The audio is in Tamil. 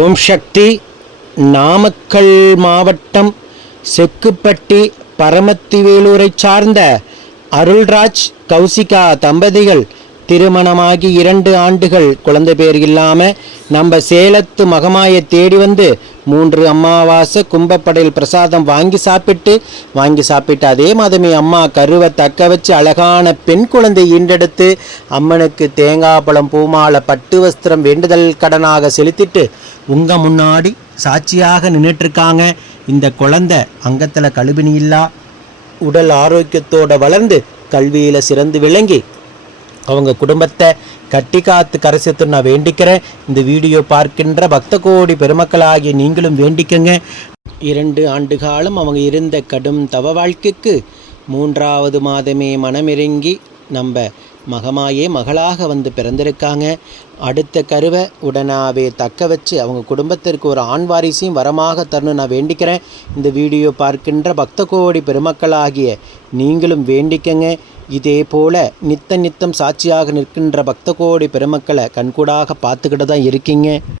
ஓம் சக்தி. நாமக்கல் மாவட்டம் செக்குப்பட்டி பரமத்திவேலூரை சார்ந்த அருள்ராஜ் கௌசிகா தம்பதிகள் திருமணமாகி 2 ஆண்டுகள் குழந்தை பேர் இல்லாமல் நம்ம சேலத்து மகமாயை தேடி வந்து 3 அமாவாசை கும்பப்படையில் பிரசாதம் வாங்கி சாப்பிட்டு அதே மாதமே அம்மா கருவை தக்க வச்சு அழகான பெண் குழந்தை ஈண்டெடுத்து அம்மனுக்கு தேங்காய் பழம் பூமாலை பட்டு வஸ்திரம் வேண்டுதல் கடனாக செலுத்திட்டு உங்கள் முன்னாடி சாட்சியாக நின்றுட்டுருக்காங்க. இந்த குழந்தை அங்கத்தில் கழுபினி இல்லா உடல் ஆரோக்கியத்தோடு வளர்ந்து கல்வியில் சிறந்து விளங்கி அவங்க குடும்பத்தை கட்டி காத்து கரைசத்து நான் வேண்டிக்கிறேன். இந்த வீடியோ பார்க்கின்ற பக்த கோடி பெருமக்களாகிய நீங்களும் வேண்டிக்கங்க. 2 ஆண்டு காலம் அவங்க இருந்த கடும் தவ வாழ்க்கைக்கு 3வது மாதமே மனமிறங்கி நம்ம மகமாயே மகளாக வந்து பிறந்திருக்காங்க. அடுத்த கருவை உடனாவே தக்க வச்சு அவங்க குடும்பத்திற்கு ஒரு ஆண் வாரிசையும் வரமாக தரணும் நான் வேண்டிக்கிறேன். இந்த வீடியோ பார்க்கின்ற பக்த கோடி பெருமக்களாகிய நீங்களும் வேண்டிக்கங்க. இதே போல் நித்தம் சாட்சியாக நிற்கின்ற பக்த கோடி பெருமக்களை கண்கூடாக பார்த்துக்கிட்டு தான் இருக்கீங்க.